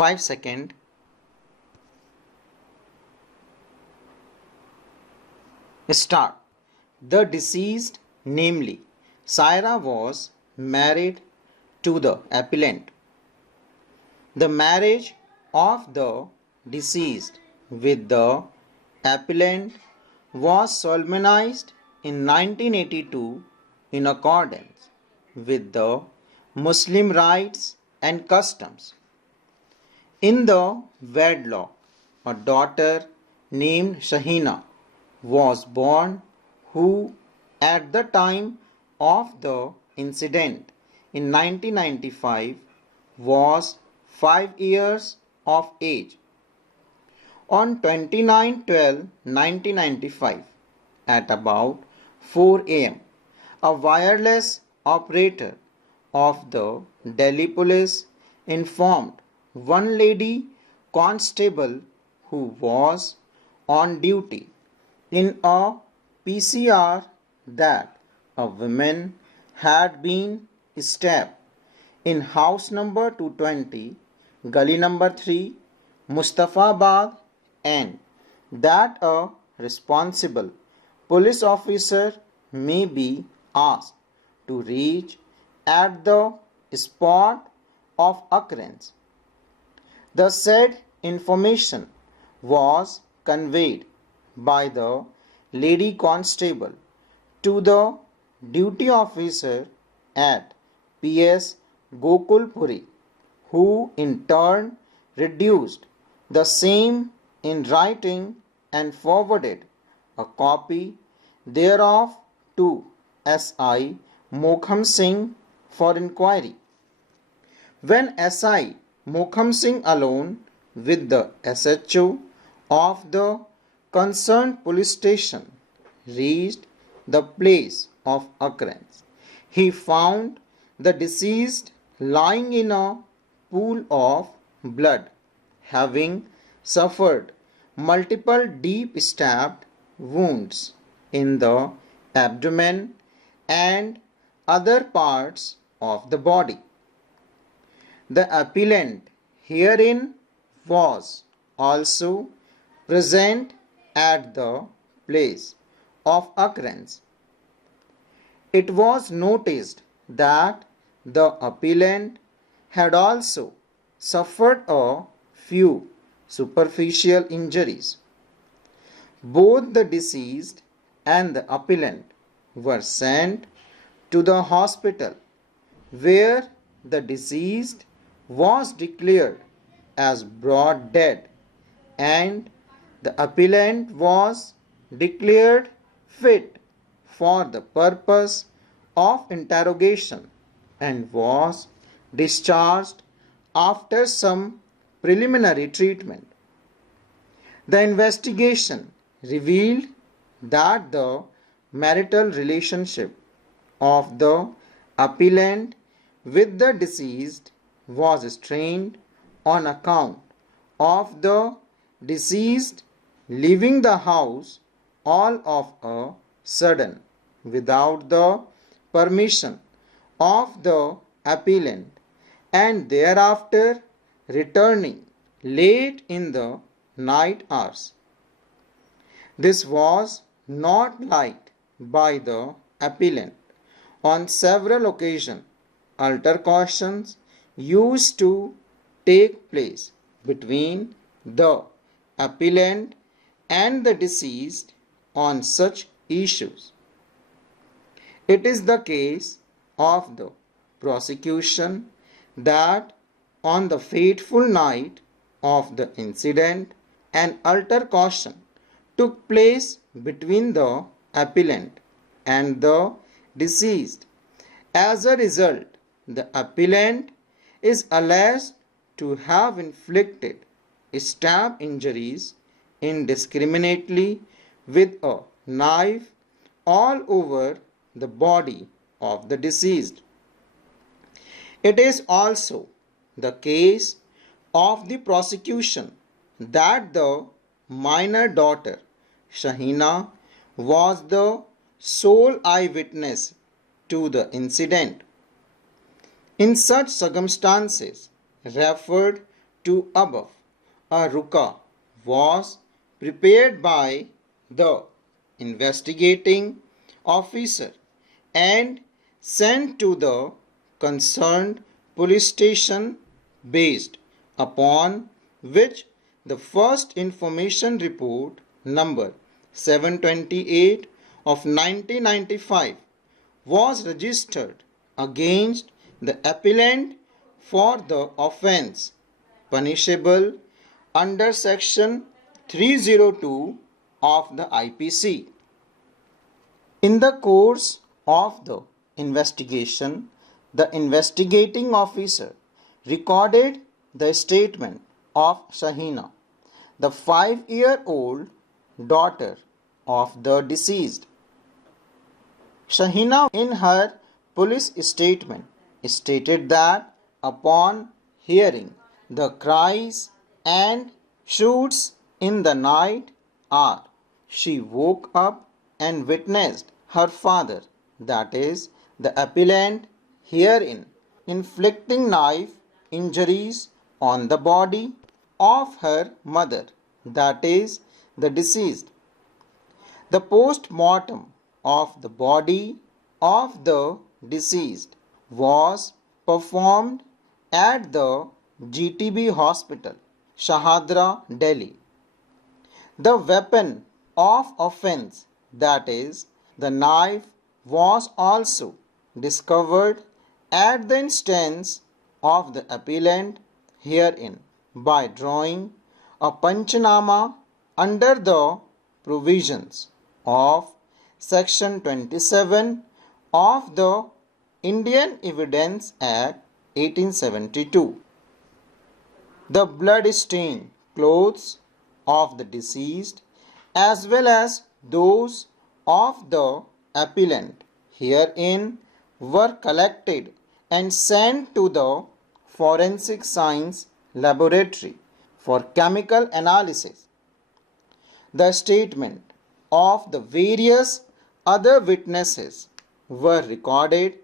5 seconds. Start. The deceased, namely Syra, was married to the appellant. The marriage of the deceased with the appellant was solemnized in 1982 in accordance with the Muslim rites and customs. In the wedlock, a daughter named Shahina was born, who at the time of the incident in 1995 was 5 years of age. On 29/12/1995 at about 4 am, a wireless operator of the Delhi police informed one lady constable who was on duty in a PCR that a woman had been stabbed in house number 220, gully number 3, Mustafabad, and that a responsible police officer may be asked to reach at the spot of occurrence. The said information was conveyed by the lady constable to the duty officer at PS Gokulpuri, who in turn reduced the same in writing and forwarded a copy thereof to SI Mokham Singh for inquiry. When SI Mokham Singh, alone with the SHO of the concerned police station, reached the place of occurrence, he found the deceased lying in a pool of blood, having suffered multiple deep stabbed wounds in the abdomen and other parts of the body. The appellant herein was also present at the place of occurrence. It was noticed that the appellant had also suffered a few superficial injuries. Both the deceased and the appellant were sent to the hospital, where the deceased was declared as broad dead and the appellant was declared fit for the purpose of interrogation and was discharged after some preliminary treatment. The investigation revealed that the marital relationship of the appellant with the deceased was strained on account of the deceased leaving the house all of a sudden without the permission of the appellant and thereafter returning late in the night hours. This was not liked by the appellant. On several occasions, altercations used to take place between the appellant and the deceased on such issues. It is the case of the prosecution that on the fateful night of the incident, an altercation took place between the appellant and the deceased. As a result, the appellant is alleged to have inflicted stab injuries indiscriminately with a knife all over the body of the deceased. It is also the case of the prosecution that the minor daughter Shahina was the sole eyewitness to the incident. In such circumstances, referred to above, a ruka was prepared by the investigating officer and sent to the concerned police station, based upon which the first information report number 728 of 1995 was registered against the appellant for the offence punishable under section 302 of the IPC. In the course of the investigation, the investigating officer recorded the statement of Shahina, the 5-year-old daughter of the deceased. Shahina, in her police statement, stated that upon hearing the cries and shoots in the night hour, she woke up and witnessed her father, that is, the appellant herein, inflicting knife injuries on the body of her mother, that is, the deceased. The post-mortem of the body of the deceased was performed at the GTB Hospital, Shahadra, Delhi. The weapon of offence, that is, the knife, was also discovered at the instance of the appellant herein by drawing a Panchanama under the provisions of Section 27 of the Indian Evidence Act 1872. The blood-stained clothes of the deceased as well as those of the appellant herein were collected and sent to the Forensic Science Laboratory for chemical analysis. The statement of the various other witnesses were recorded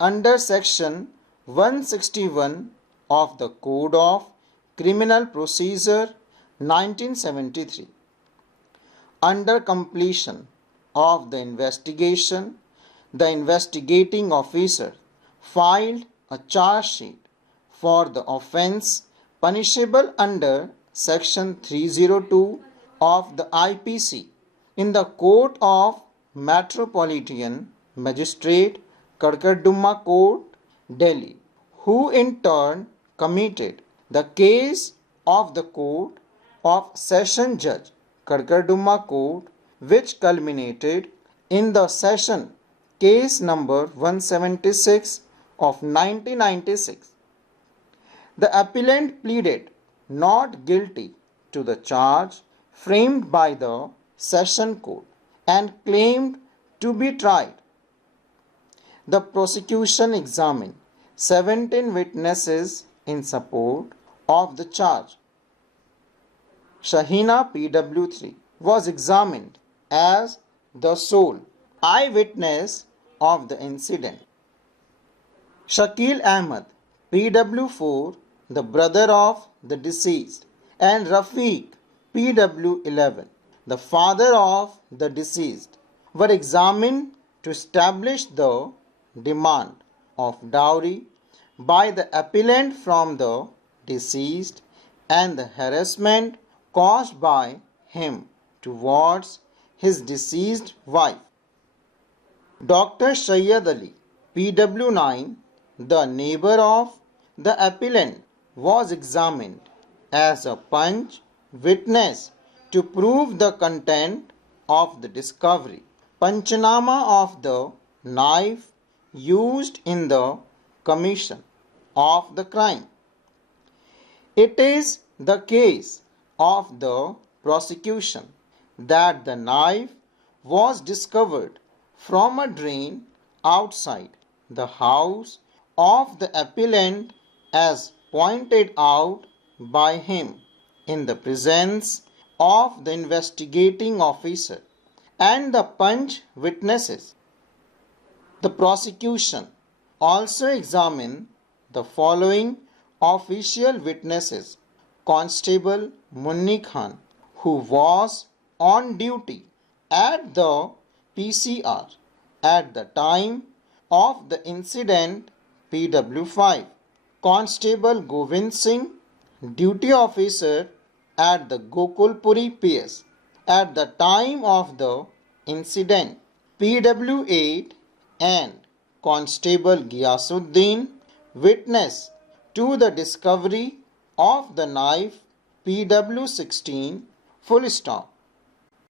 under Section 161 of the Code of Criminal Procedure 1973. Under completion of the investigation, the investigating officer filed a charge sheet for the offence punishable under Section 302 of the IPC in the Court of Metropolitan Magistrate, Karkardumma Court, Delhi, who in turn committed the case of the Court of Session Judge, Karkardumma Court, which culminated in the session case number 176 of 1996. The appellant pleaded not guilty to the charge framed by the Session Court and claimed to be tried. The prosecution examined 17 witnesses in support of the charge. Shahina PW3 was examined as the sole eyewitness of the incident. Shakil Ahmed PW4, the brother of the deceased, and Rafiq PW11, the father of the deceased, were examined to establish the demand of dowry by the appellant from the deceased and the harassment caused by him towards his deceased wife. Dr. Shayyad Ali, PW9, the neighbor of the appellant, was examined as a punch witness to prove the content of the discovery. Panchanama of the knife used in the commission of the crime. It is the case of the prosecution that the knife was discovered from a drain outside the house of the appellant as pointed out by him in the presence of the investigating officer and the punch witnesses. The prosecution also examined the following official witnesses Constable Munni Khan, who was on duty at the PCR at the time of the incident PW5. Constable Govind Singh, duty officer at the Gokulpuri PS at the time of the incident PW8, and Constable Gyasuddin, witness to the discovery of the knife PW16, full stop.